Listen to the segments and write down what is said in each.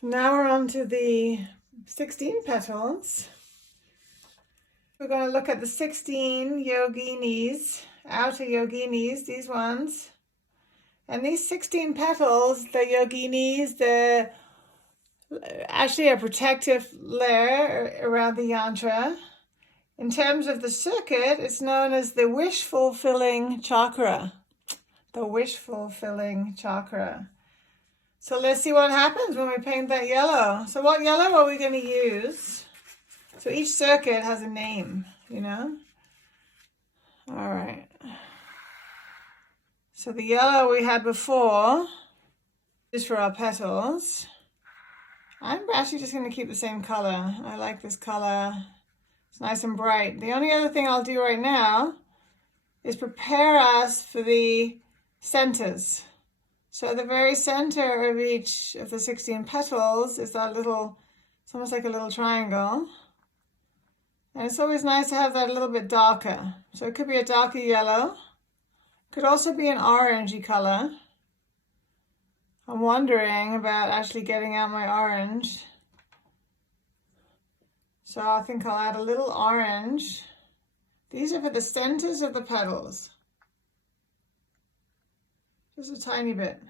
So now we're on to the 16 petals. We're going to look at the 16 yoginis, outer yoginis, these ones. And these 16 petals, the yoginis, they're actually a protective layer around the yantra. In terms of the circuit, it's known as the wish-fulfilling chakra. The wish-fulfilling chakra. So let's see what happens when we paint that yellow. So what yellow are we going to use? So each circuit has a name, you know? All right. So the yellow we had before is for our petals. I'm actually just going to keep the same color. I like this color. It's nice and bright. The only other thing I'll do right now is prepare us for the centers. So at the very center of each of the 16 petals is that little, it's almost like a little triangle. And it's always nice to have that a little bit darker. So it could be a darker yellow. Could also be an orangey color. I'm wondering about actually getting out my orange. So I think I'll add a little orange. These are for the centers of the petals. Just a tiny bit.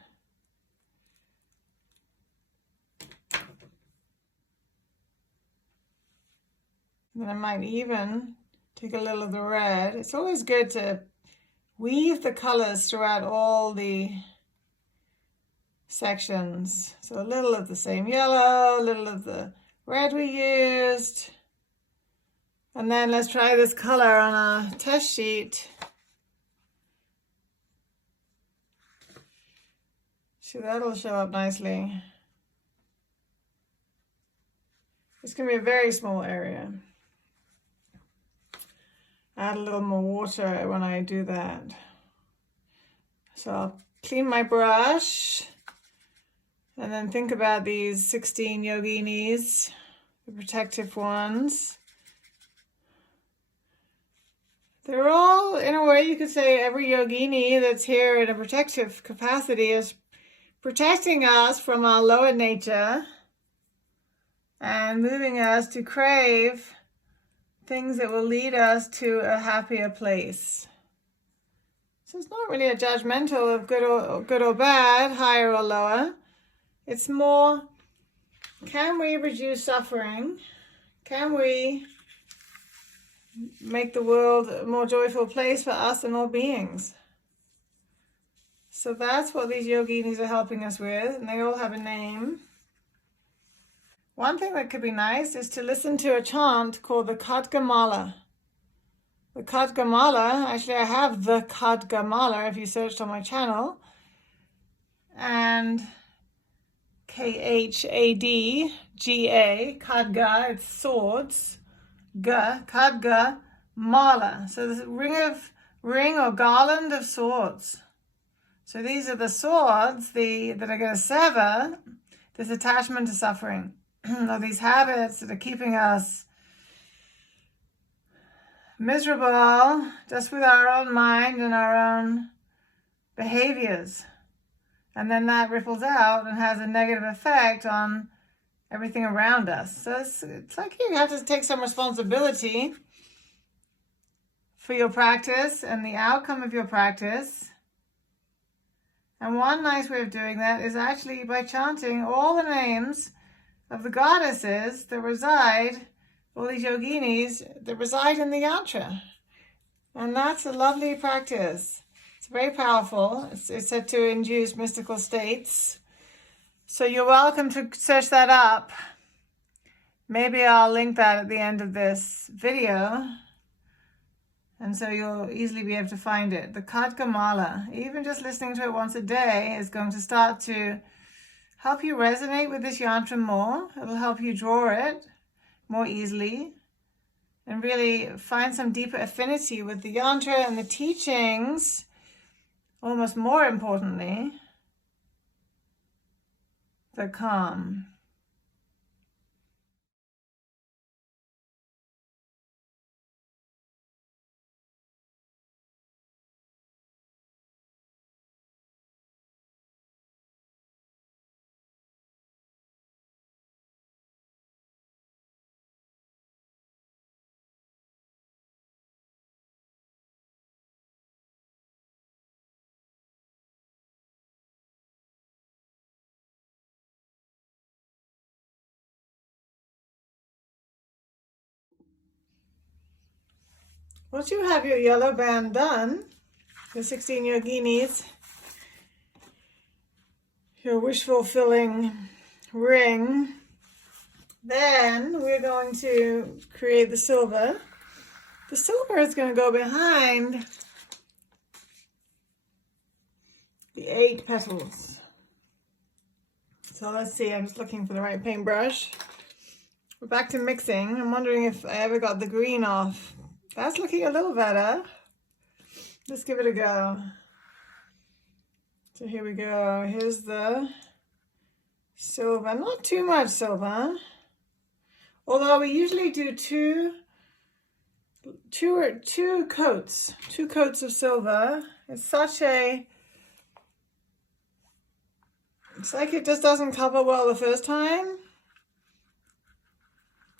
And then I might even take a little of the red. It's always good to weave the colors throughout all the sections. So a little of the same yellow, a little of the red we used. And then let's try this color on a test sheet. See, that'll show up nicely. It's going to be a very small area. Add a little more water when I do that. So I'll clean my brush and then think about these 16 yoginis, the protective ones. They're all, in a way, you could say every yogini that's here in a protective capacity is protecting us from our lower nature and moving us to crave things that will lead us to a happier place. So it's not really a judgmental of good or bad, higher or lower. It's more, can we reduce suffering? Can we make the world a more joyful place for us and all beings? So that's what these yoginis are helping us with, and they all have a name. One thing that could be nice is to listen to a chant called the Khadgamala. The Khadgamala, actually I have the Khadgamala if you searched on my channel. And Khadga, Khadga, it's swords. Khadga, Mala. So this ring or garland of swords. So these are the swords that are going to sever this attachment to suffering. Or these habits that are keeping us miserable just with our own mind and our own behaviors. And then that ripples out and has a negative effect on everything around us. So it's like you have to take some responsibility for your practice and the outcome of your practice. And one nice way of doing that is actually by chanting all the names of the goddesses that reside, all these yoginis that reside in the yantra. And that's a lovely practice. It's very powerful. It's said to induce mystical states. So you're welcome to search that up. Maybe I'll link that at the end of this video. And so you'll easily be able to find it. The Khadgamala, even just listening to it once a day is going to start to help you resonate with this yantra more. It'll help you draw it more easily and really find some deeper affinity with the yantra and the teachings, almost more importantly, the calm. Once you have your yellow band done, the 16 yoginis, your wish fulfilling ring, then we're going to create the silver. The silver is going to go behind the 8 petals. So let's see, I'm just looking for the right paintbrush. We're back to mixing. I'm wondering if I ever got the green off. That's looking a little better. Let's give it a go. So here we go. Here's the silver. Not too much silver. Although we usually do two coats of silver. It's like it just doesn't cover well the first time.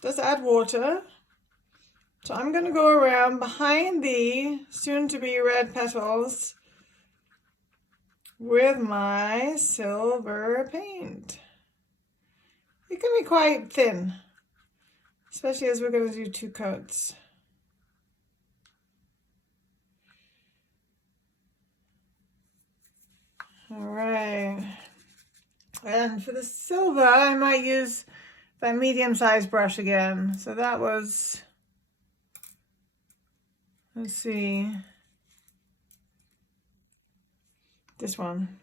Just add water. So I'm going to go around behind the soon-to-be red petals with my silver paint. It can be quite thin, especially as we're going to do 2 coats. All right. And for the silver, I might use that medium-sized brush again. So that was, let's see, this one.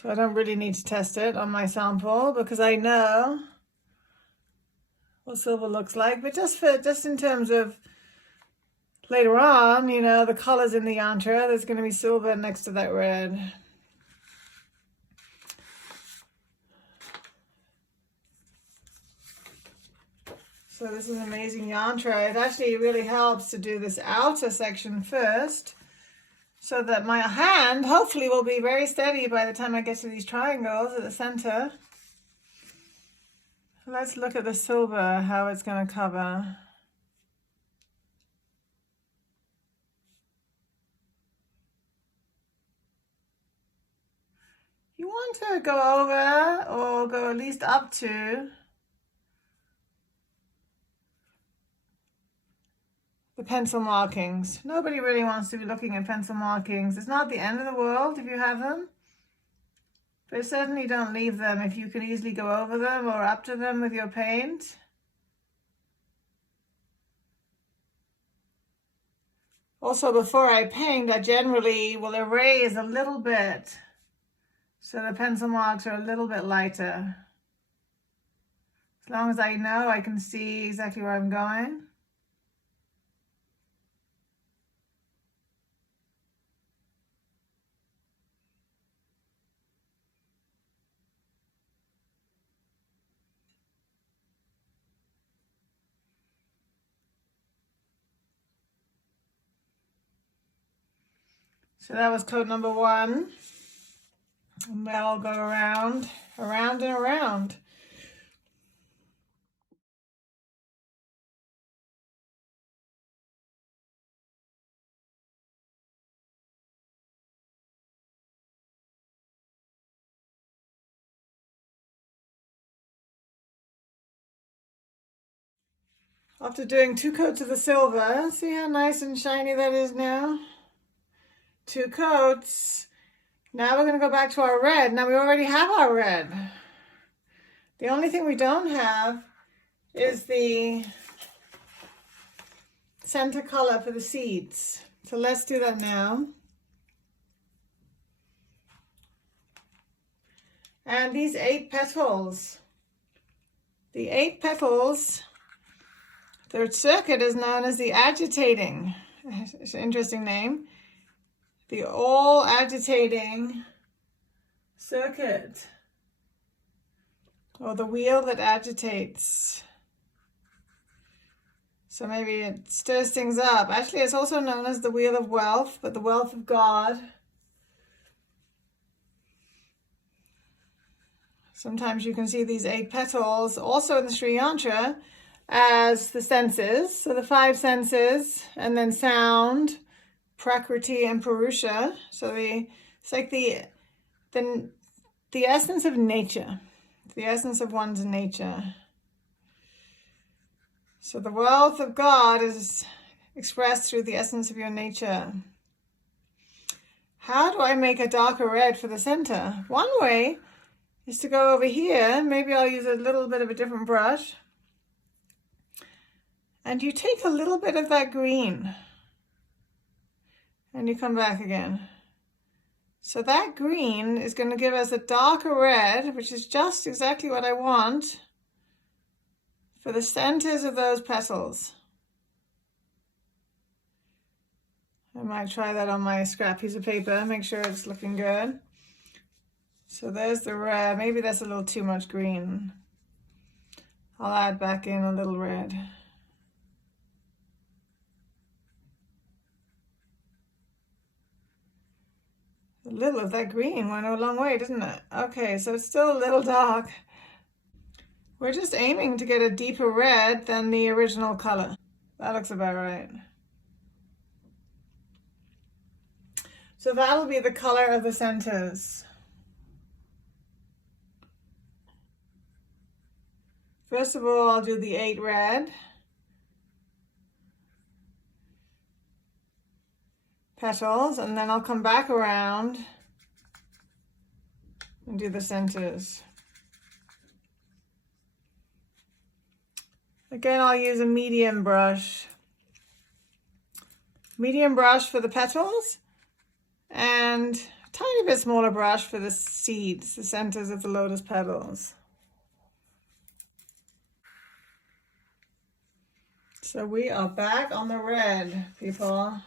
So I don't really need to test it on my sample because I know what silver looks like. But just in terms of later on, you know, the colors in the yantra, there's going to be silver next to that red. So this is an amazing yantra. It actually really helps to do this outer section first so that my hand hopefully will be very steady by the time I get to these triangles at the center. Let's look at the silver, how it's going to cover. You want to go over or go at least up to the pencil markings. Nobody really wants to be looking at pencil markings. It's not the end of the world if you have them, but certainly don't leave them if you can easily go over them or up to them with your paint. Also, before I paint, I generally will erase a little bit so the pencil marks are a little bit lighter. As long as I know I can see exactly where I'm going. So that was coat number 1. And they'll go around and around. After doing 2 coats of the silver, see how nice and shiny that is now? 2 coats. Now we're going to go back to our red. Now we already have our red. The only thing we don't have is the center color for the seeds. So let's do that now. And these 8 petals. The 8 petals, their circuit is known as the agitating. It's an interesting name. The all agitating circuit, or the wheel that agitates. So maybe it stirs things up. Actually, it's also known as the wheel of wealth, but the wealth of God. Sometimes you can see these 8 petals also in the Sri Yantra as the senses. So the 5 senses, and then sound, Prakriti and Purusha. So it's like the essence of nature, the essence of one's nature. So the wealth of God is expressed through the essence of your nature. How do I make a darker red for the center? One way is to go over here. Maybe I'll use a little bit of a different brush. And you take a little bit of that green and you come back again. So that green is going to give us a darker red, which is just exactly what I want for the centers of those petals. I might try that on my scrap piece of paper, make sure it's looking good. So there's the red. Maybe that's a little too much green. I'll add back in a little red. A little of that green went a long way, didn't it? Okay, so it's still a little dark. We're just aiming to get a deeper red than the original color. That looks about right. So that'll be the color of the centers. First of all, I'll do the 8 red. Petals, and then I'll come back around and do the centers. Again, I'll use a medium brush. Medium brush for the petals, and a tiny bit smaller brush for the seeds, the centers of the lotus petals. So we are back on the red, people.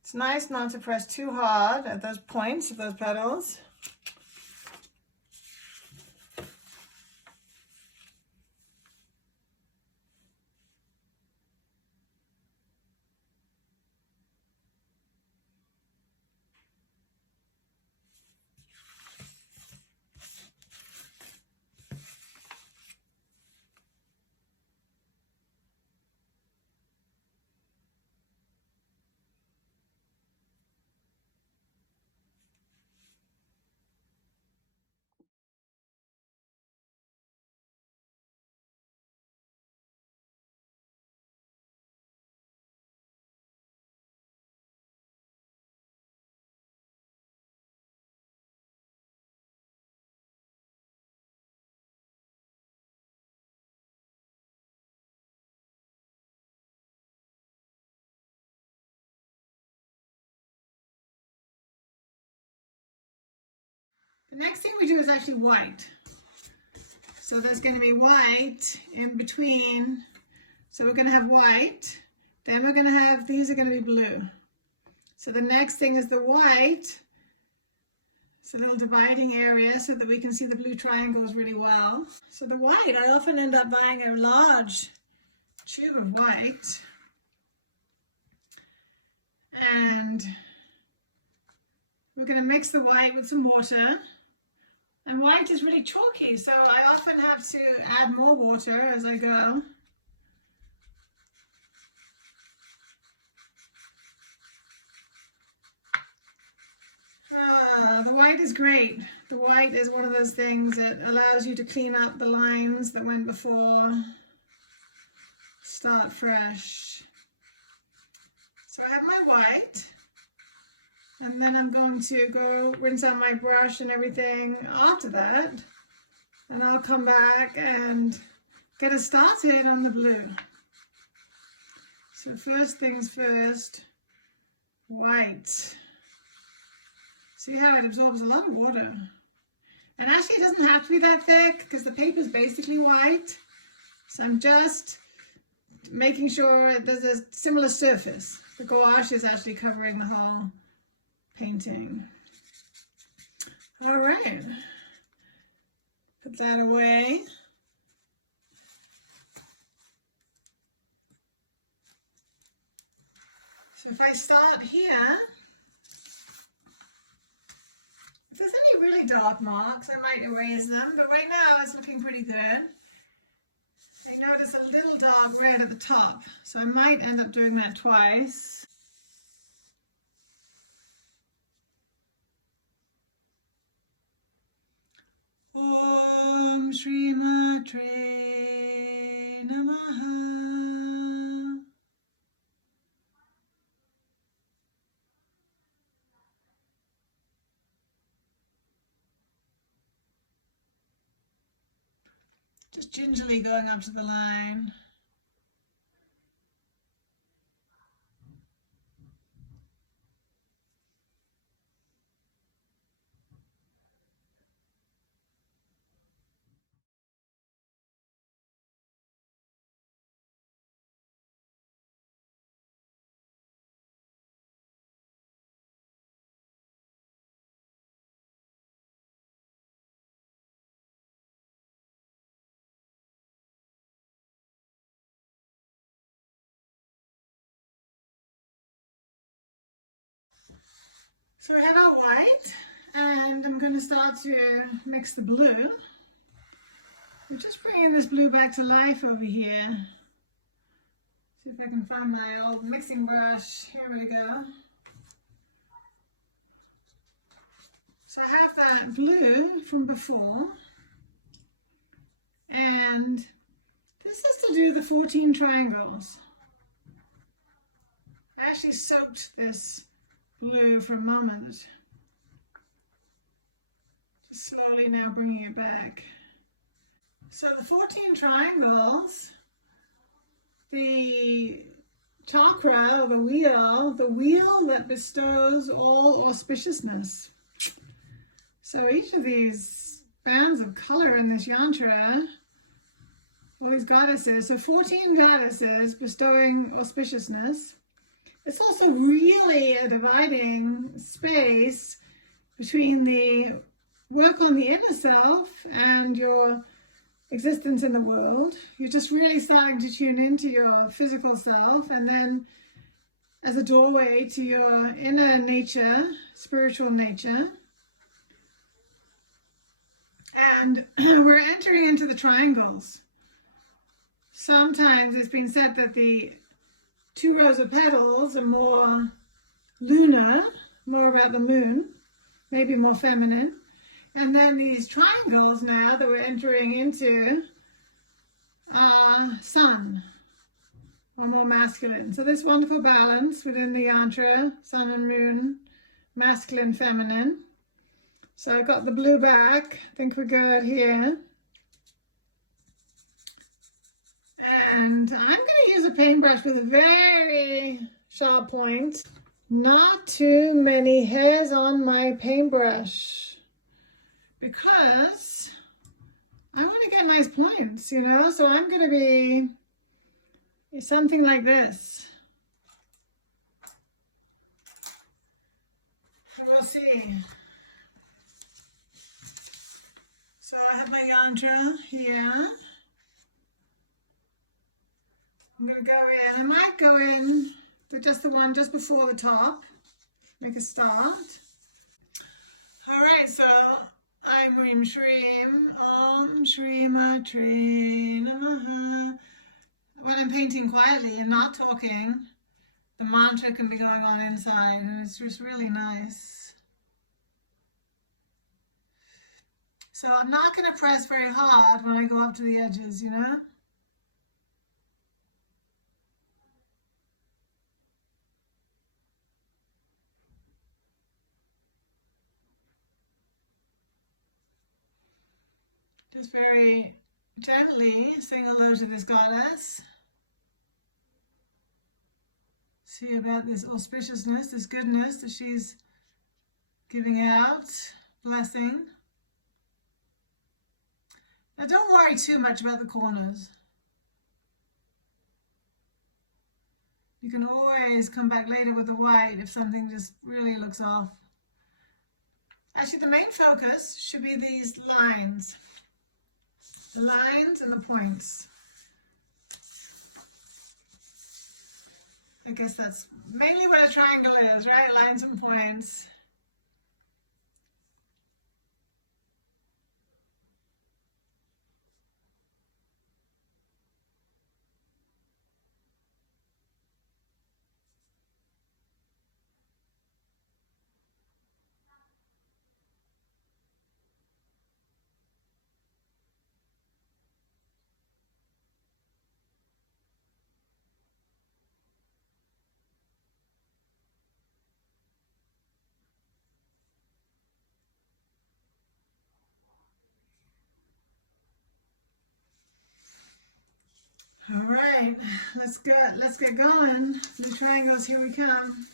It's nice not to press too hard at those points of those petals. The next thing we do is actually white. So there's going to be white in between. So we're going to have white. Then we're going to have, these are going to be blue. So the next thing is the white. It's a little dividing area so that we can see the blue triangles really well. So the white, I often end up buying a large tube of white. And we're going to mix the white with some water. And white is really chalky, so I often have to add more water as I go. The white is great. The white is one of those things that allows you to clean up the lines that went before. Start fresh. So I have my white. And then I'm going to go rinse out my brush and everything after that. And I'll come back and get us started on the blue. So So first things first, white. See how it absorbs a lot of water. And actually it doesn't have to be that thick because the paper is basically white. So I'm just making sure there's a similar surface. The gouache is actually covering the whole painting. All right, put that away. So if I start here, if there's any really dark marks, I might erase them, but right now it's looking pretty good. I notice a little dark red at the top, so I might end up doing that twice. Om Shri Matre Namaha. Just gingerly going up to the line. So I have our white, and I'm going to start to mix the blue. I'm just bringing this blue back to life over here. See if I can find my old mixing brush. Here we go. So I have that blue from before, and this is to do the 14 triangles. I actually soaked this blue for a moment. Just slowly now bringing it back. So the 14 triangles, the chakra, or the wheel that bestows all auspiciousness. So each of these bands of color in this yantra, all these goddesses, so 14 goddesses bestowing auspiciousness. It's also really a dividing space between the work on the inner self and your existence in the world. You're just really starting to tune into your physical self, and then as a doorway to your inner nature, spiritual nature. And we're entering into the triangles. Sometimes it's been said that the 2 rows of petals are more lunar, more about the moon, maybe more feminine. And then these triangles now that we're entering into are sun, or more masculine. So this wonderful balance within the yantra, sun and moon, masculine, feminine. So I got the blue back. I think we're good here. And I'm going to use a paintbrush with a very sharp point. Not too many hairs on my paintbrush, because I want to get nice points, you know? So I'm going to be something like this. We'll see. So I have my yantra here. I'm going to go in. I might go in with just the one just before the top. Make a start. All right, so I'm Rim Shrim, Om Shri Matre Namaha. When I'm painting quietly and not talking, the mantra can be going on inside, and it's just really nice. So I'm not going to press very hard when I go up to the edges, you know? Just very gently say hello to this goddess. See about this auspiciousness, this goodness that she's giving out, blessing. Now don't worry too much about the corners. You can always come back later with the white if something just really looks off. Actually, the main focus should be these lines. The lines and the points. I guess that's mainly what a triangle is, right? Lines and points. All right, let's get going. The triangles, here we come.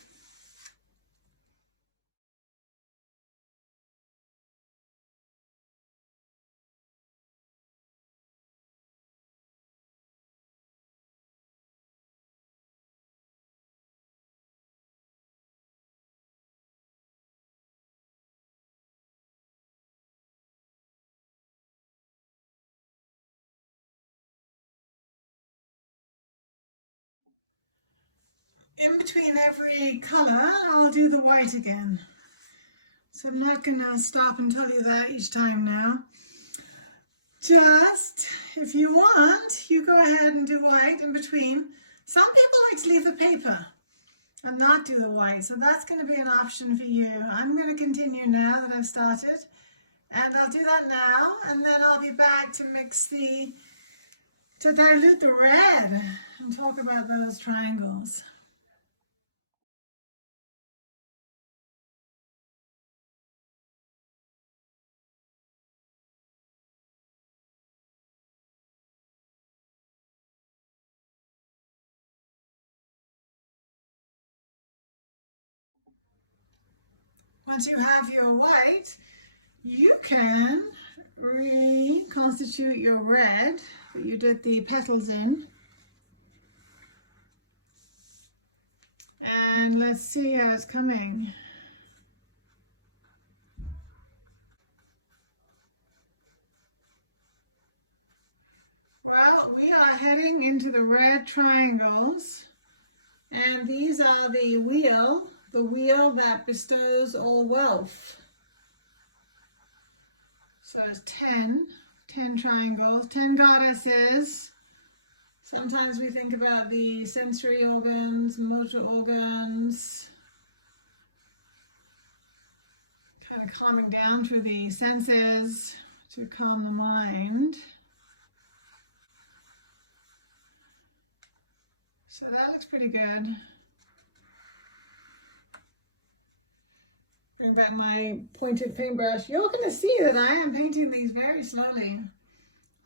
In between every color, I'll do the white again. So I'm not going to stop and tell you that each time now. Just, if you want, you go ahead and do white in between. Some people like to leave the paper and not do the white, so that's going to be an option for you. I'm going to continue now that I've started, and I'll do that now, and then I'll be back to dilute the red and talk about those triangles. Once you have your white, you can reconstitute your red that you did the petals in. And let's see how it's coming. Well, we are heading into the red triangles, and these are the wheel that bestows all wealth. So it's 10 triangles, 10 goddesses. Sometimes we think about the sensory organs, motor organs, kind of calming down through the senses to calm the mind. So that looks pretty good. Bring back my pointed paintbrush. You're going to see that I am painting these very slowly.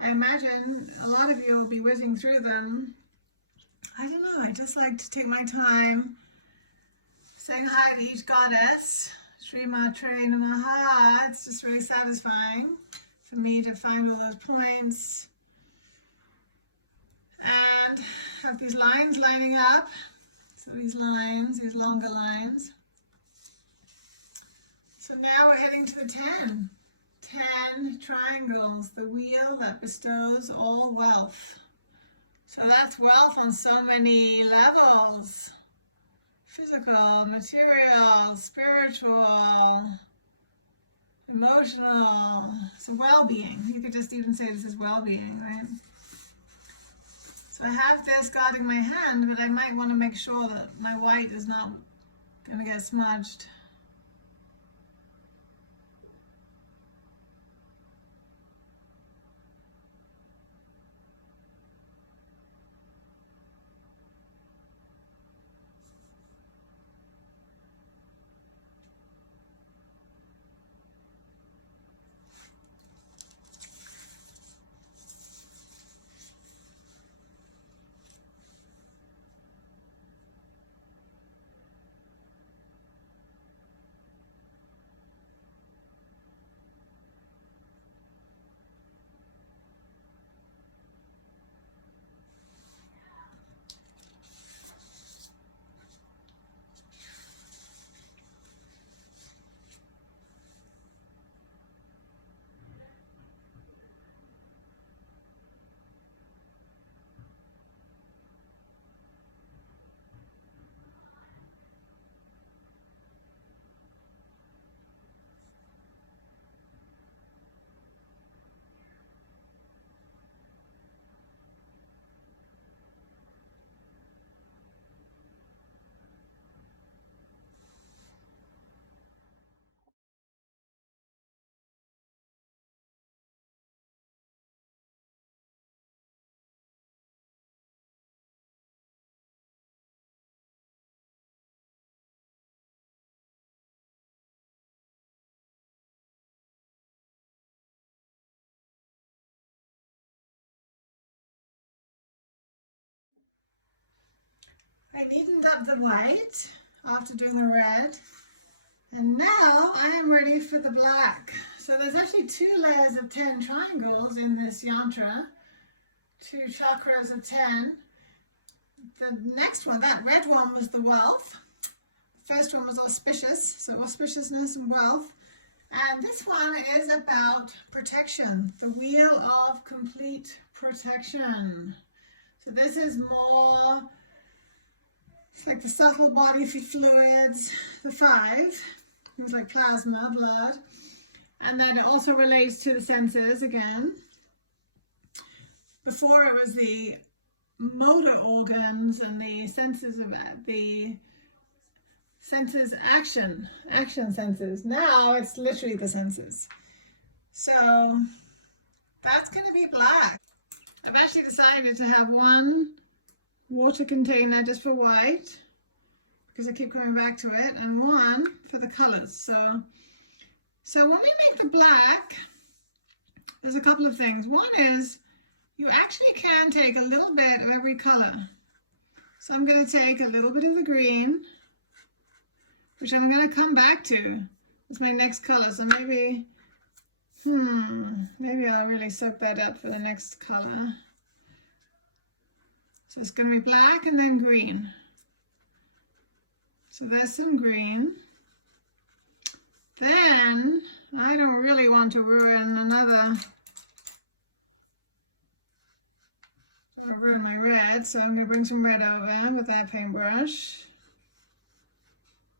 I imagine a lot of you will be whizzing through them. I don't know, I just like to take my time saying hi to each goddess. Sri Matre Namaha. It's just really satisfying for me to find all those points and have these lines lining up. So these lines, these longer lines. So now we're heading to the 10. 10 triangles, the wheel that bestows all wealth. So that's wealth on so many levels. Physical, material, spiritual, emotional. So well-being. You could just even say this is well-being, right? So I have this guarding my hand, but I might want to make sure that my white is not going to get smudged. I neatened up the white after doing the red. And now I am ready for the black. So there's actually 2 layers of 10 triangles in this yantra. 2 chakras of 10. The next one, that red one, was the wealth. The first one was auspicious, so auspiciousness and wealth. And this one is about protection, the wheel of complete protection. So this is more, it's like the subtle body fluids, the 5. It was like plasma, blood. And then it also relates to the senses again. Before it was the motor organs and the senses of the senses action senses. Now it's literally the senses. So that's going to be black. I've actually decided to have 1 water container just for white, because I keep coming back to it, and 1 for the colors. So when we make the black, there's a couple of things. One is you actually can take a little bit of every color. So I'm going to take a little bit of the green, which I'm going to come back to. It's my next color. So maybe I'll really soak that up for the next color. So it's going to be black and then green. So there's some green. Then I don't really want to ruin my red, so I'm going to bring some red over with that paintbrush.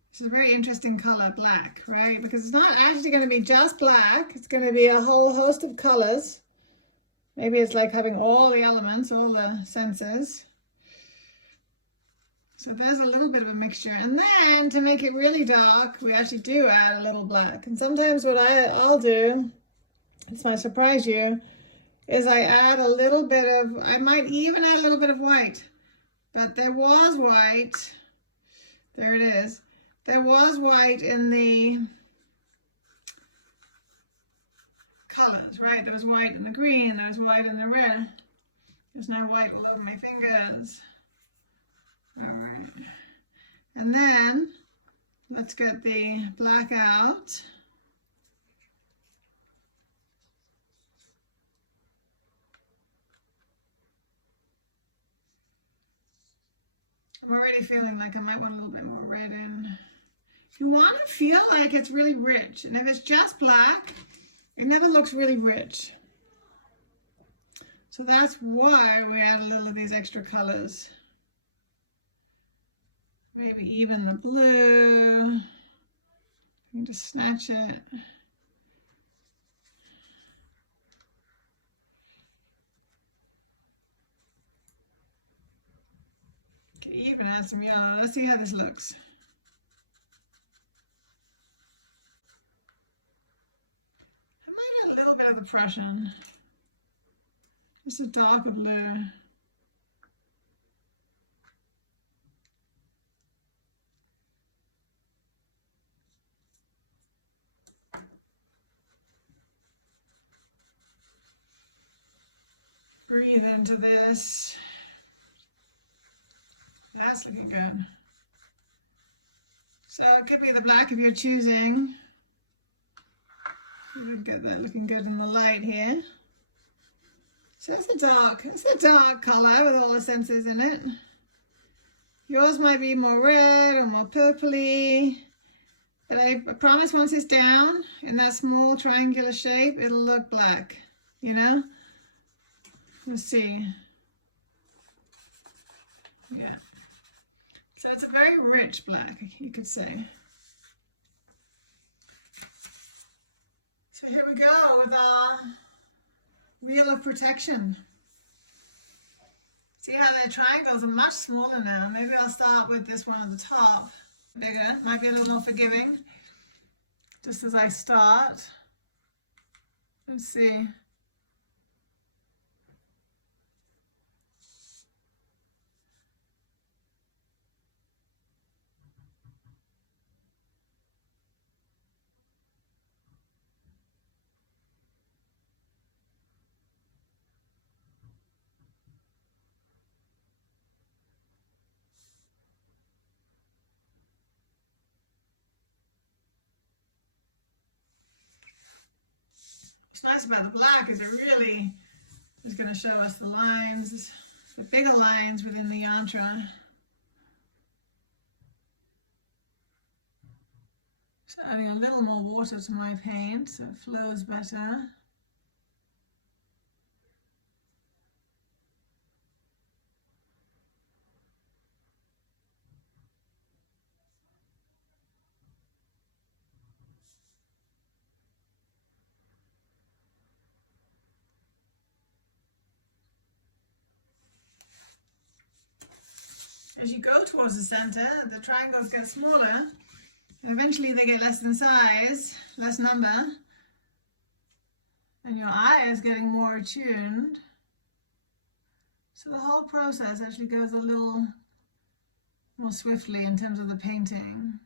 It's a very interesting color, black, right? Because it's not actually going to be just black. It's going to be a whole host of colors. Maybe it's like having all the elements, all the senses. So there's a little bit of a mixture. And then to make it really dark, we actually do add a little black. And sometimes what I'll do, this might surprise you, is I add a little bit of, I might even add a little bit of white. But there was white, there it is. There was white in the colors, right? There was white in the green, there was white in the red. There's no white all over my fingers. All right. And then let's get the black out. I'm already feeling like I might want a little bit more red in. You want to feel like it's really rich. And if it's just black, it never looks really rich. So that's why we add a little of these extra colors. Maybe even the blue. You can just snatch it. Can even add some yellow. Let's see how this looks. I might add a little bit of the Prussian. Just a darker blue. Breathe into this. That's looking good. So it could be the black if you're choosing. We've got that looking good in the light here. So it's a dark color with all the senses in it. Yours might be more red or more purpley. But I promise once it's down in that small triangular shape, it'll look black, you know? Let's see. Yeah. So it's a very rich black, you could say. So here we go with our wheel of protection. See how the triangles are much smaller now. Maybe I'll start with this one at the top. Bigger, might be a little more forgiving. Just as I start. Let's see. Nice about the black is it really is going to show us the lines, the bigger lines within the yantra. So adding a little more water to my paint so it flows better. As you go towards the center, the triangles get smaller, and eventually they get less in size, less number, and your eye is getting more attuned. So the whole process actually goes a little more swiftly in terms of the painting.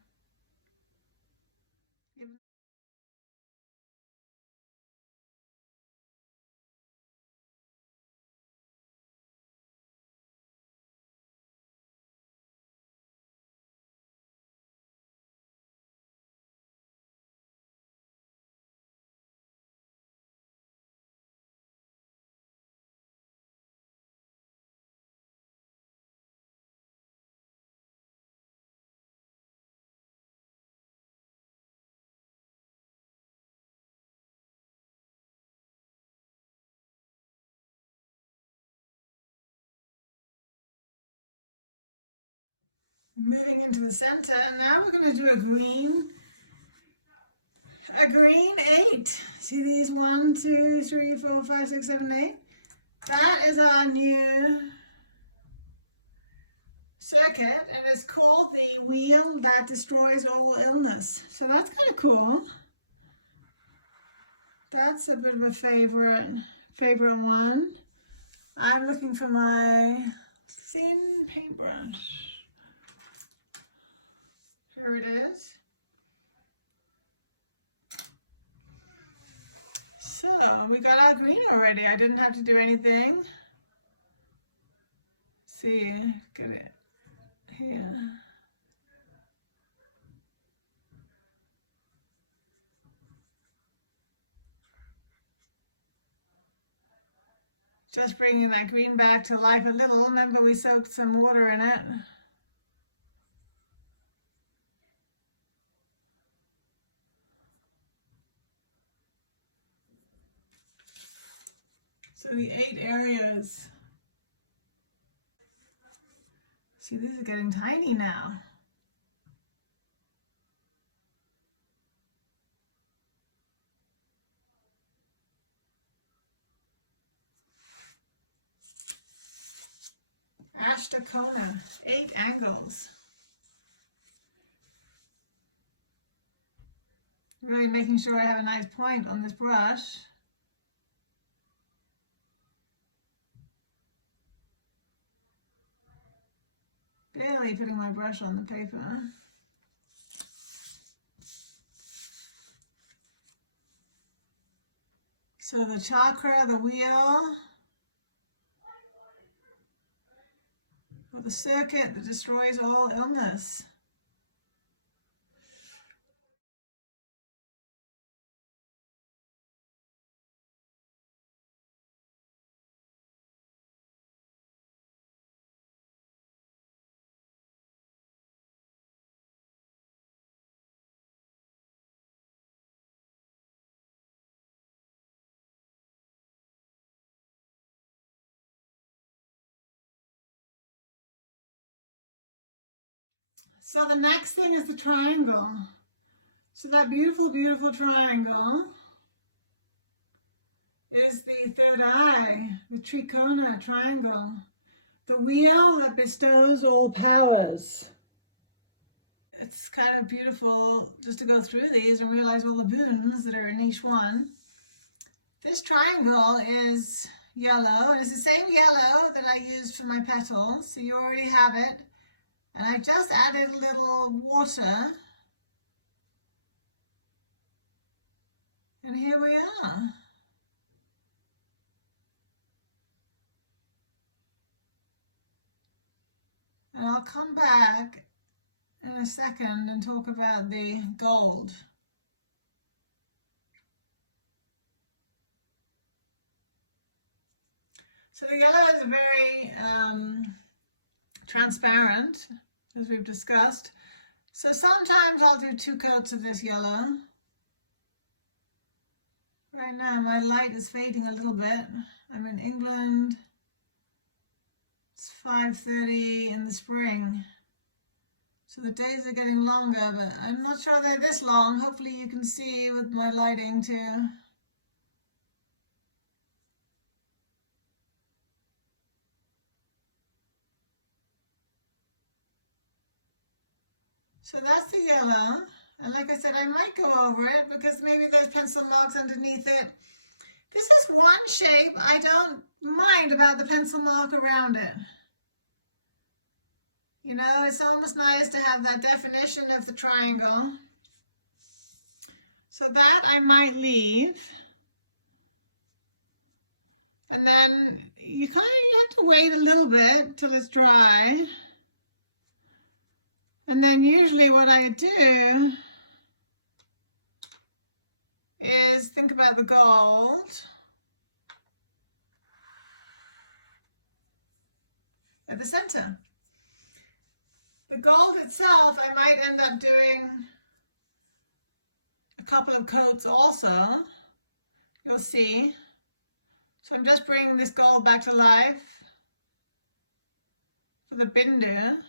Moving into the center, now we're going to do a green 8. See these 1, 2, 3, 4, 5, 6, 7, 8? That is our new circuit, and it's called the wheel that destroys all illness. So that's kind of cool. That's a bit of a favorite one. I'm looking for my thin paintbrush. Here it is. So we got our green already. I didn't have to do anything. See, get it here. Just bringing that green back to life a little. Remember we soaked some water in it. So the 8 areas. See, these are getting tiny now. Ashtakona, 8 angles. Really making sure I have a nice point on this brush. Barely putting my brush on the paper. So the chakra, the wheel, or the circuit that destroys all illness. So the next thing is the triangle. So that beautiful, beautiful triangle is the third eye, the Trikon triangle, the wheel that bestows all powers. It's kind of beautiful just to go through these and realize all the boons that are in each one. This triangle is yellow, and it's the same yellow that I used for my petals, so you already have it. And I just added a little water. And here we are. And I'll come back in a second and talk about the gold. So the yellow is very transparent, as we've discussed. So sometimes I'll do 2 coats of this yellow. Right now my light is fading a little bit. I'm in England. It's 5:30 in the spring. So the days are getting longer, but I'm not sure they're this long. Hopefully you can see with my lighting too. So that's the yellow. And like I said, I might go over it because maybe there's pencil marks underneath it. This is one shape I don't mind about the pencil mark around it. You know, it's almost nice to have that definition of the triangle. So that I might leave. And then you kind of have to wait a little bit till it's dry. And then usually what I do is think about the gold. At the center. The gold itself, I might end up doing a couple of coats also. You'll see. So I'm just bringing this gold back to life for the Bindu.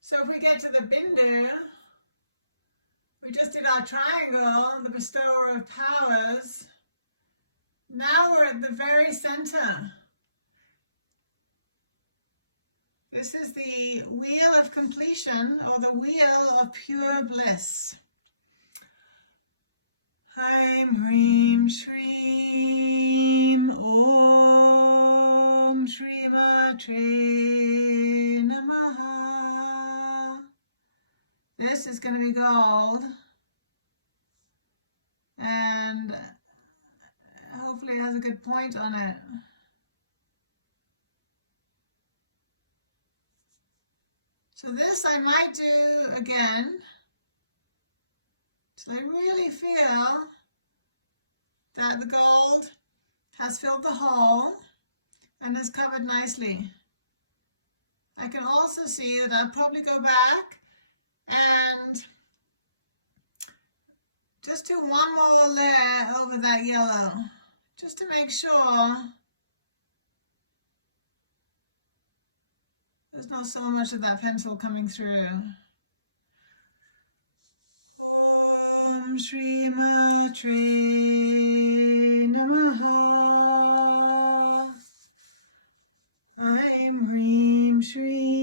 So if we get to the Bindu, we just did our triangle, the bestower of powers. Now we're at the very center. This is the wheel of completion, or the wheel of pure bliss. Haim Hrim Shrim Om Shri Matre Namaha. This is going to be gold, and hopefully it has a good point on it. So this I might do again, till I really feel that the gold has filled the hole and is covered nicely. I can also see that I'll probably go back and just do one more layer over that yellow, just to make sure there's not so much of that pencil coming through. Om Shri Matre Namaha. Aim Hrim Shri